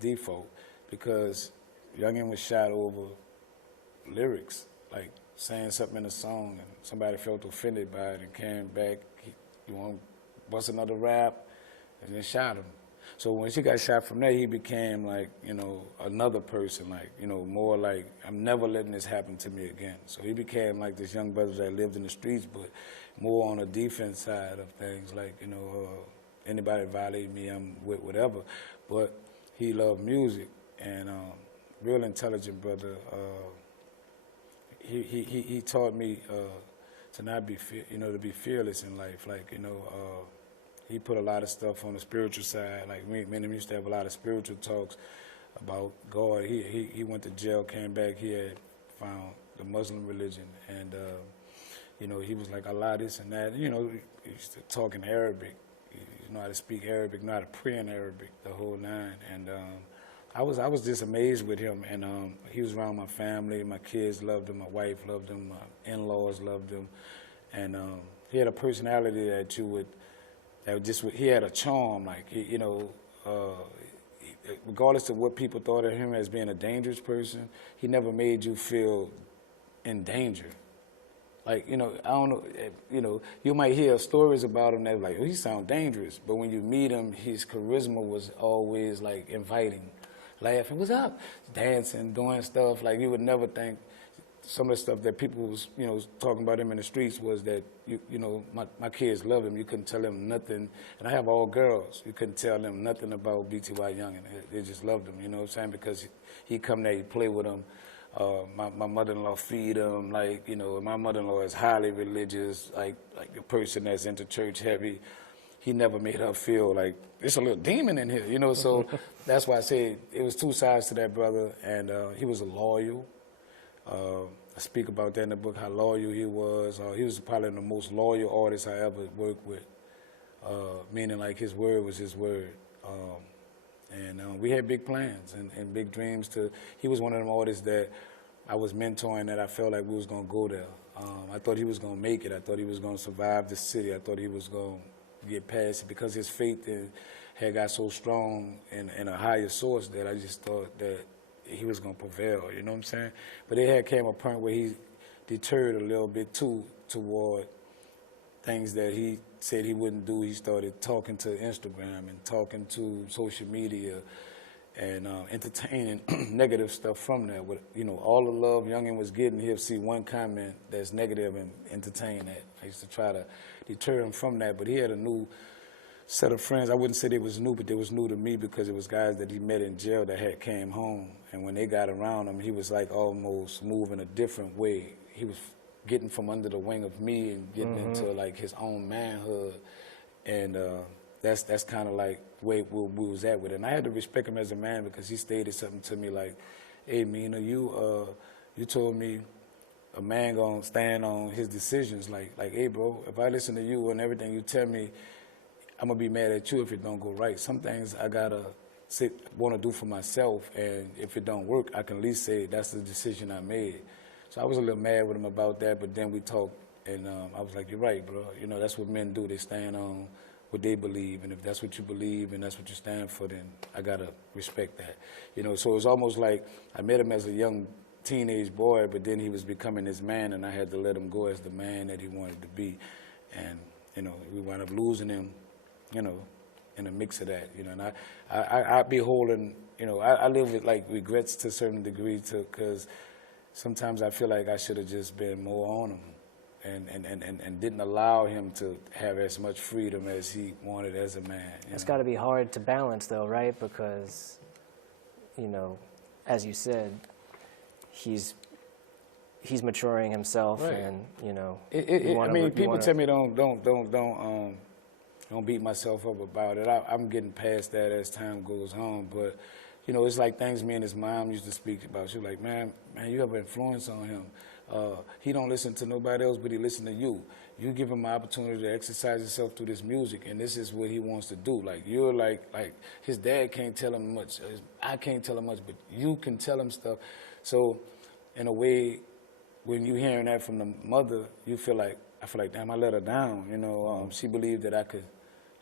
default because Youngin was shot over lyrics, like saying something in a song, and somebody felt offended by it and came back. You want to bust another rap, and then shot him. So when she got shot from there, he became like, you know, another person, like, you know, more like, I'm never letting this happen to me again. So he became like this young brother that lived in the streets, but more on the defense side of things, like, you know, anybody violate me, I'm with whatever. But he loved music, and real intelligent brother. he taught me to not be to be fearless in life. Like he put a lot of stuff on the spiritual side. Like me and him used to have a lot of spiritual talks about God. He went to jail, came back. He had found the Muslim religion, and he was like Allah this and that. He used to talk in Arabic. He know how to speak Arabic, know how to pray in Arabic, the whole nine. And I was just amazed with him. And he was around my family. My kids loved him. My wife loved him. My in-laws loved him. And he had a personality that he had a charm. Like regardless of what people thought of him as being a dangerous person, he never made you feel in danger. Like, I don't know, you might hear stories about him that like, oh, he sounds dangerous. But when you meet him, his charisma was always like inviting, laughing, what's up? Dancing, doing stuff. Like you would never think some of the stuff that people was, talking about him in the streets was that, my kids loved him. You couldn't tell them nothing. And I have all girls. You couldn't tell them nothing about BTY Youngin. They just loved him, you know what I'm saying? Because he come there, he play with them. My mother-in-law feed him, like, my mother-in-law is highly religious, like a person that's into church heavy. He never made her feel like, there's a little demon in here, so that's why I say it was two sides to that brother, and he was loyal. I speak about that in the book, how loyal he was. He was probably the most loyal artist I ever worked with, meaning like his word was his word. And we had big plans and big dreams. He was one of them artists that I was mentoring that I felt like we was going to go there. I thought he was going to make it. I thought he was going to survive the city. I thought he was going to get past it because his faith had got so strong in a higher source that I just thought that he was going to prevail, you know what I'm saying? But it had came a point where he deterred a little bit too toward things that he said he wouldn't do. He started talking to Instagram and talking to social media and entertaining negative stuff from that. With, all the love Youngin was getting, he'll see one comment that's negative and entertain that. I used to try to deter him from that, but he had a new set of friends. I wouldn't say they was new, but they was new to me because it was guys that he met in jail that had came home. And when they got around him, he was like almost moving a different way. He was getting from under the wing of me and getting into like his own manhood, and that's kind of like where we was at with it. And I had to respect him as a man because he stated something to me like, "Hey, Meana, you told me a man gonna stand on his decisions. Like, hey, bro, if I listen to you and everything you tell me, I'm gonna be mad at you if it don't go right. Some things I gotta want to do for myself, and if it don't work, I can at least say that's the decision I made." So I was a little mad with him about that, but then we talked, and I was like, "You're right, bro. That's what men do. They stand on what they believe, and if that's what you believe and that's what you stand for, then I gotta respect that." So it was almost like I met him as a young teenage boy, but then he was becoming this man, and I had to let him go as the man that he wanted to be, and we wound up losing him, in the mix of that, and I be holding, I live with like regrets to a certain degree because sometimes I feel like I should have just been more on him and didn't allow him to have as much freedom as he wanted as a man. It's got to be hard to balance though, right? Because, as you said, he's maturing himself, right. And people tell me don't beat myself up about it. I'm getting past that as time goes on, but it's like things me and his mom used to speak about. She was like, man, you have an influence on him. He don't listen to nobody else, but he listen to you. You give him an opportunity to exercise himself through this music, and this is what he wants to do. Like, you're like his dad can't tell him much. I can't tell him much, but you can tell him stuff. So, in a way, when you're hearing that from the mother, I feel like, damn, I let her down. She believed that I could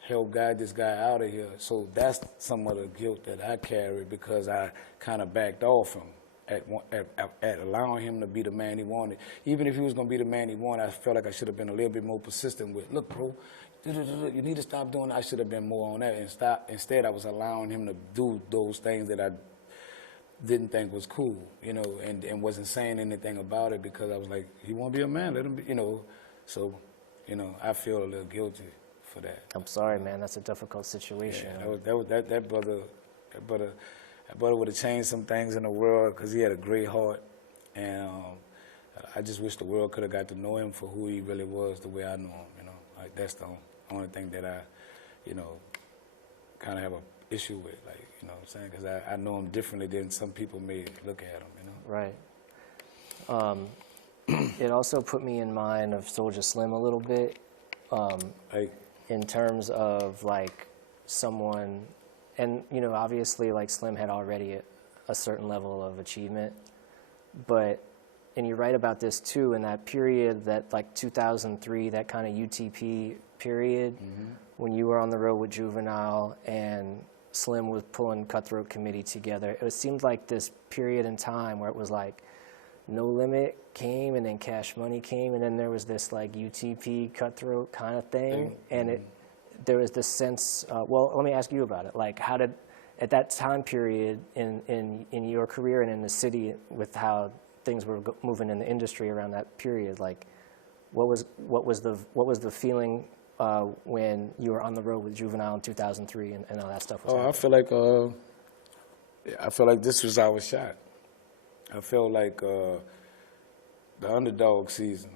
help guide this guy out of here. So that's some of the guilt that I carry because I kind of backed off him at allowing him to be the man he wanted. Even if he was going to be the man he wanted, I felt like I should have been a little bit more persistent with, look, bro, you need to stop doing that. I should have been more on that and stop. Instead, I was allowing him to do those things that I didn't think was cool, and wasn't saying anything about it because I was like, he won't be a man, let him be, So, I feel a little guilty for that. I'm sorry, man. That's a difficult situation. Yeah, that brother would have changed some things in the world because he had a great heart, and I just wish the world could have got to know him for who he really was, the way I know him. You know, like that's the only thing that I, you know, kind of have an issue with. Like, you know what I'm saying? Because I know him differently than some people may look at him. You know. Right. It also put me in mind of Soulja Slim a little bit, in terms of like someone, and you know, obviously like Slim had already a certain level of achievement, but, and you write about this too, in that period, that like 2003, that kind of UTP period, when you were on the road with Juvenile and Slim was pulling Cutthroat Committee together. It seemed like this period in time where it was like No Limit came and then Cash Money came and then there was this like UTP Cutthroat kind of thing, and there was this sense, well, let me ask you about it. Like, how did, at that time period in your career and in the city, with how things were moving in the industry around that period, like, what was the feeling when you were on the road with Juvenile in 2003 and all that stuff was happening? I feel like this was our shot. I felt like the underdog season.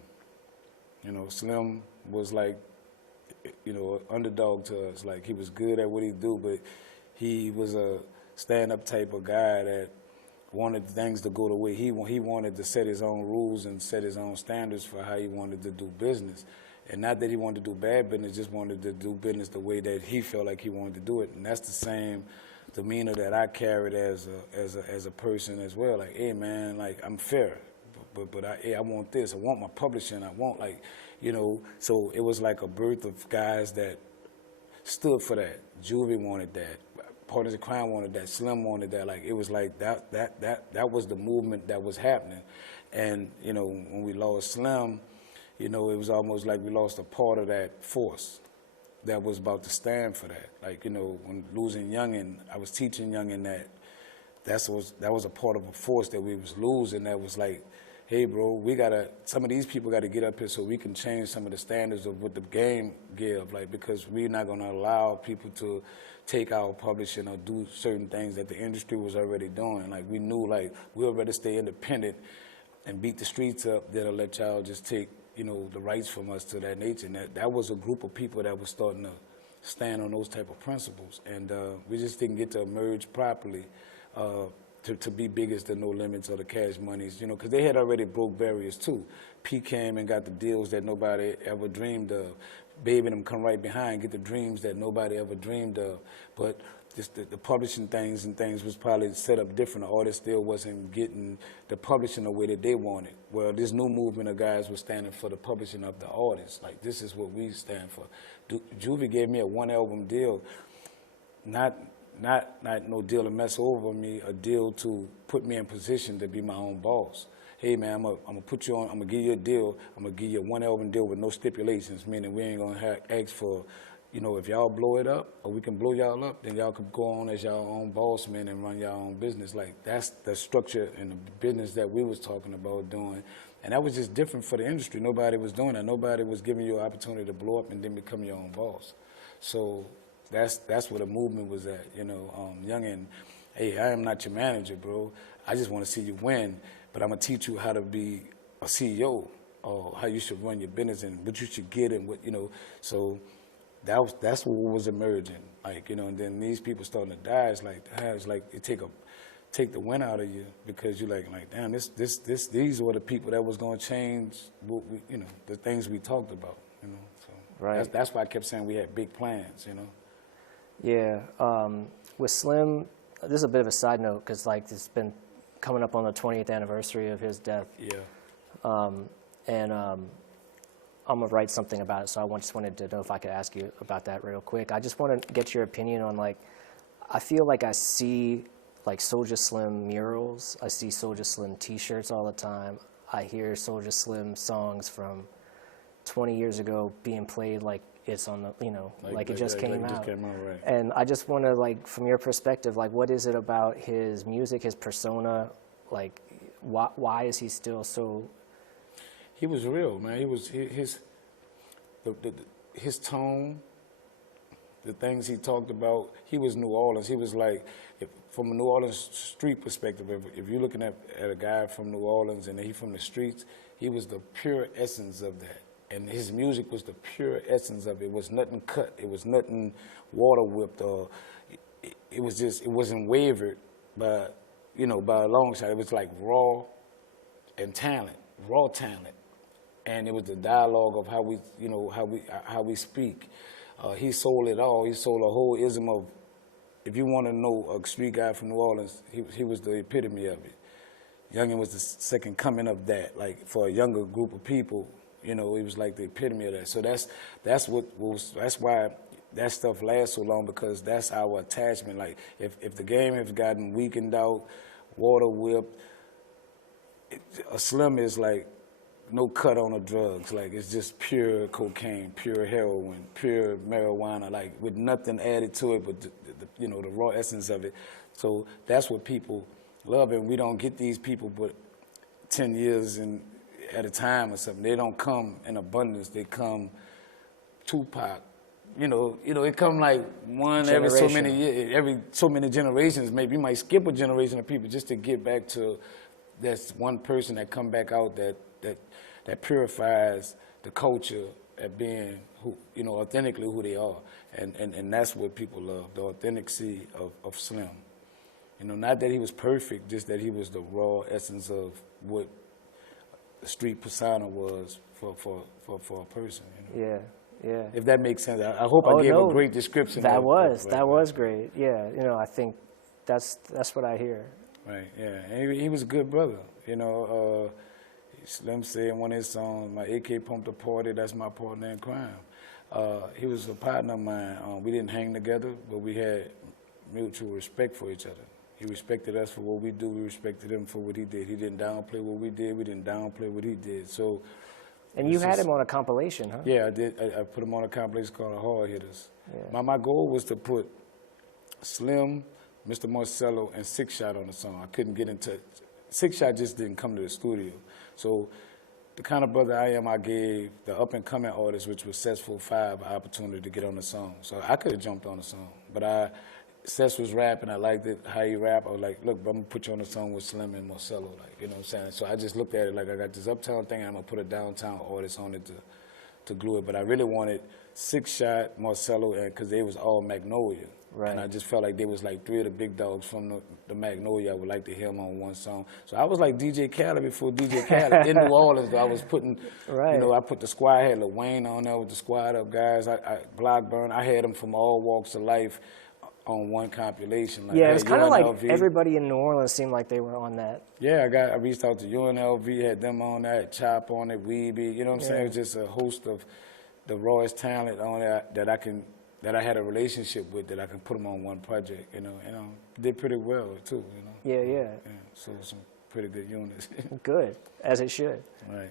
You know, Slim was like, you know, an underdog to us. Like, he was good at what he do, but he was a stand-up type of guy that wanted things to go the way he wanted to set his own rules and set his own standards for how he wanted to do business. And not that he wanted to do bad business, just wanted to do business the way that he felt like he wanted to do it. And that's the same demeanor that I carried as a person as well. Like, hey man, like, I'm fair, but I want this. I want my publishing. I want, like, you know. So it was like a birth of guys that stood for that. Juvie wanted that. Partners in Crime wanted that. Slim wanted that. Like, it was like that was the movement that was happening. And you know, when we lost Slim, you know, it was almost like we lost a part of that force that was about to stand for that. Like, you know, when losing Youngin, I was teaching Youngin that was a part of a force that we was losing. That was like, hey, bro, some of these people got to get up here so we can change some of the standards of what the game give. Like, because we're not going to allow people to take our publishing or do certain things that the industry was already doing. Like, we knew, like, we'd rather stay independent and beat the streets up than to let y'all just take, you know, the rights from us to that nature. And that was a group of people that was starting to stand on those type of principles. And we just didn't get to emerge properly to be big as the No Limits or the Cash Moneys, you know, because they had already broke barriers too. P came and got the deals that nobody ever dreamed of. Baby and them come right behind, get the dreams that nobody ever dreamed of. But just the publishing things was probably set up different. The artists still wasn't getting the publishing the way that they wanted. Well, this new movement of guys was standing for the publishing of the artists. Like, this is what we stand for. Juvie gave me a 1-album deal, not no deal to mess over me, a deal to put me in position to be my own boss. Hey man, I'm gonna put you on, I'm gonna give you a deal, I'm gonna give you a 1-album deal with no stipulations, meaning we ain't gonna ask for, you know, if y'all blow it up, or we can blow y'all up, then y'all could go on as y'all own boss man and run y'all own business. Like, that's the structure and the business that we was talking about doing. And that was just different for the industry. Nobody was doing that. Nobody was giving you an opportunity to blow up and then become your own boss. So that's where the movement was at, you know. Youngin, hey, I am not your manager, bro. I just want to see you win, but I'm gonna teach you how to be a CEO, or how you should run your business and what you should get and what, you know. So that's what was emerging, like, you know. And then these people starting to die. It's like it take the wind out of you, because you're like damn, these were the people that was gonna change what we, you know, the things we talked about, you know. So right. That's why I kept saying we had big plans, you know. Yeah, with Slim, this is a bit of a side note, because like it's been coming up on the 20th anniversary of his death. Yeah. And I'm gonna write something about it, so I just wanted to know if I could ask you about that real quick. I just want to get your opinion on, like, I feel like I see like Soulja Slim murals, I see Soulja Slim T-shirts all the time. I hear Soulja Slim songs from 20 years ago being played like it's on the, you know, like it just came out. Right. And I just want to, like, from your perspective, like, what is it about his music, his persona, like, why is he still so? He was real, man. He was his tone, the things he talked about. He was New Orleans. He was like, from a New Orleans street perspective, if you're looking at a guy from New Orleans and he from the streets, he was the pure essence of that. And his music was the pure essence of it. It was nothing cut. It was nothing water whipped, or it was just, it wasn't wavered by, you know, by a long shot. It was like raw and talent, raw talent. And it was the dialogue of how we, you know, how we speak. He sold it all. He sold a whole ism of, if you want to know a street guy from New Orleans, he was the epitome of it. Youngin was the second coming of that. Like for a younger group of people, you know, he was like the epitome of that. So that's why that stuff lasts so long, because that's our attachment. Like if the game has gotten weakened out, water whipped, a Slim is like no cut on the drugs. Like it's just pure cocaine, pure heroin, pure marijuana, like with nothing added to it but you know, the raw essence of it. So that's what people love, and we don't get these people but 10 years at a time or something. They don't come in abundance. They come Tupac. You know, it come like one every so many years, every so many generations. Maybe you might skip a generation of people just to get back to that's one person that come back out that purifies the culture at being who, you know, authentically who they are. And that's what people love, the authenticity of Slim. You know, not that he was perfect, just that he was the raw essence of what the street persona was for a person. You know? Yeah. If that makes sense. I hope I gave a great description. That was great. Yeah, you know, I think that's what I hear. Right, yeah. And he was a good brother. You know, Slim said in one of his songs, "My AK pumped a party, that's my partner in crime." He was a partner of mine. We didn't hang together, but we had mutual respect for each other. He respected us for what we do. We respected him for what he did. He didn't downplay what we did. We didn't downplay what he did. So. And you had him on a compilation, huh? Yeah, I did. I put him on a compilation called Hard Hitters. Yeah. My goal was to put Slim, Mr. Marcello, and Six Shot on the song. I couldn't get into. Six Shot just didn't come to the studio. So the kind of brother I am, I gave the up-and-coming artist, which was Successful 5, an opportunity to get on the song. So I could have jumped on the song, but Sess was rapping. I liked it, how he rap. I was like, look, I'm going to put you on the song with Slim and Marcello, like, you know what I'm saying? So I just looked at it like I got this uptown thing, and I'm going to put a downtown artist on it to glue it. But I really wanted Six Shot, Marcello, and because they was all Magnolia. Right. And I just felt like there was like 3 of the big dogs from the Magnolia. I would like to hear them on one song. So I was like DJ Khaled before DJ Khaled. In New Orleans, I was putting, you know, I put the squad, I had Lil Wayne on there with the squad up guys. Blockburn, I had them from all walks of life on one compilation. Like, yeah, it's kind of like everybody in New Orleans seemed like they were on that. Yeah, I reached out to UNLV, had them on that, Chop on it, Weeby, you know what I'm saying? It was just a host of the rawest talent on that that I had a relationship with, that I can put them on one project, you know, did pretty well too, you know. Yeah. So some pretty good units. Good, as it should. Right.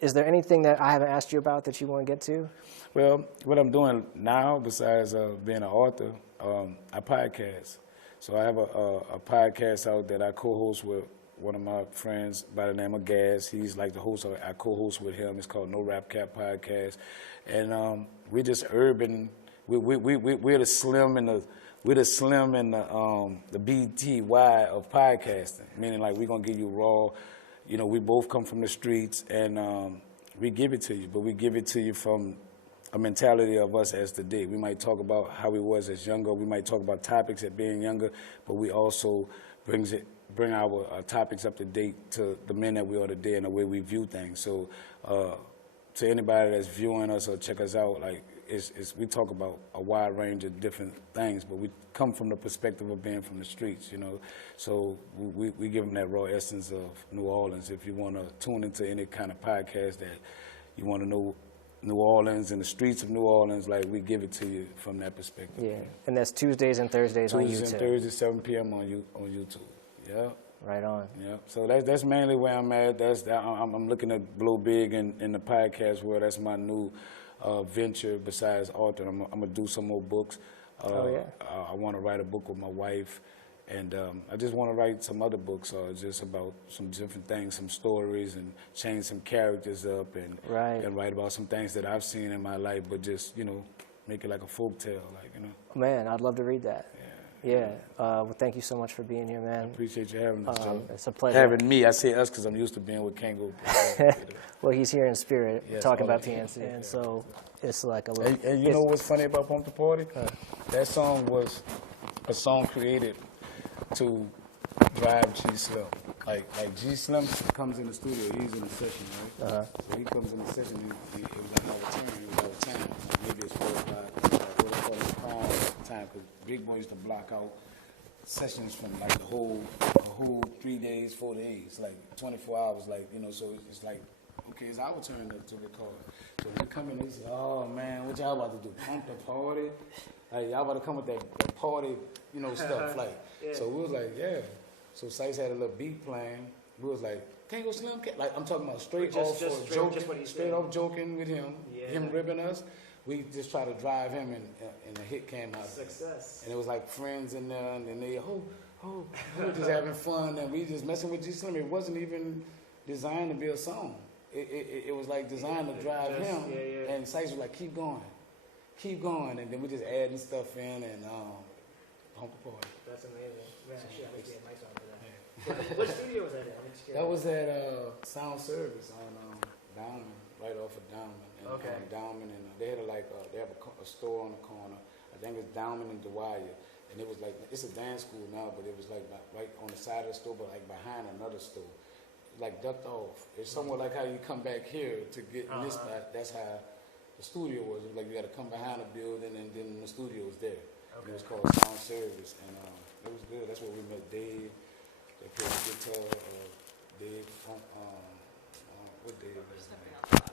Is there anything that I haven't asked you about that you want to get to? Well, what I'm doing now, besides being an author, I podcast. So I have a podcast out that I co-host with one of my friends by the name of Gaz. He's like the host of it. I co-host with him. It's called No Rap Cap Podcast. And we're just urban. We're the Slim and the BTY of podcasting. Meaning like we're gonna give you raw. You know, we both come from the streets, and we give it to you, but we give it to you from a mentality of us as today. We might talk about how we was as younger. We might talk about topics at being younger, but we also bring our topics up to date to the men that we are today and the way we view things. So to anybody that's viewing us or check us out, like we talk about a wide range of different things, but we come from the perspective of being from the streets, you know. So we give them that raw essence of New Orleans. If you want to tune into any kind of podcast that you want to know New Orleans and the streets of New Orleans, like we give it to you from that perspective. Yeah, and that's Tuesdays and Thursdays on YouTube. Tuesdays and Thursdays, 7 p.m. on YouTube. Yeah. Right on. Yeah. So that's mainly where I'm at. I'm looking to blow big in the podcast world. That's my new venture besides author. I'm gonna do some more books. I want to write a book with my wife, and I just want to write some other books, just about some different things, some stories, and change some characters up, and write about some things that I've seen in my life, but just, you know, make it like a folk tale, like, you know. Man, I'd love to read that. Yeah. Well, thank you so much for being here, man. Appreciate you having us, Joe. It's a pleasure. Having me, I say us because I'm used to being with Kango. Well, he's here in spirit, Yes, talking all about that. PNC, and so it's like a little. And you know what's funny about Pump the Party? That song was a song created to drive G Slim. Like G Slim comes in the studio, he's in the session, right? So he comes in the session, it was like our turn, it was our time. Maybe it's 4 o'clock, what they call it, prime time, because Big Boy used to block out sessions from like a whole 3 days, 4 days, like 24 hours, like, you know, so it's like, okay, it's our turn to record. So when we come in, they say, oh man, what y'all about to do, Pump the Party? Like, y'all about to come with that party, you know, stuff, like, so we was like, yeah. So Sice had a little beat playing. We was like, can't go Slim, like I'm talking about straight off joking with him, him ribbing us. We just try to drive him, and the hit came out. Success. And it was like friends in there, and then they, we were just having fun, and we just messing with G Slim. It wasn't even designed to be a song. It was like designed to drive him, and Sice was like, keep going, and then we just adding stuff in, and Pump the Party. That's amazing. Man, shit, I need to get mics on for that. What studio was that in? That was at Sound Service on Downman, right off of Downman. And, Downman, and they had they have a store on the corner. I think it's Downman and Dwyer. And it was like, it's a dance school now, but it was like right on the side of the store, but like behind another store. Like ducked off. It's somewhat like how you come back here to get in this spot. That's how the studio was. It was like you got to come behind the building, and then the studio was there. Okay. It was called Sound Service, and it was good. That's where we met Dave. They played the guitar. Dave, what Dave was his name?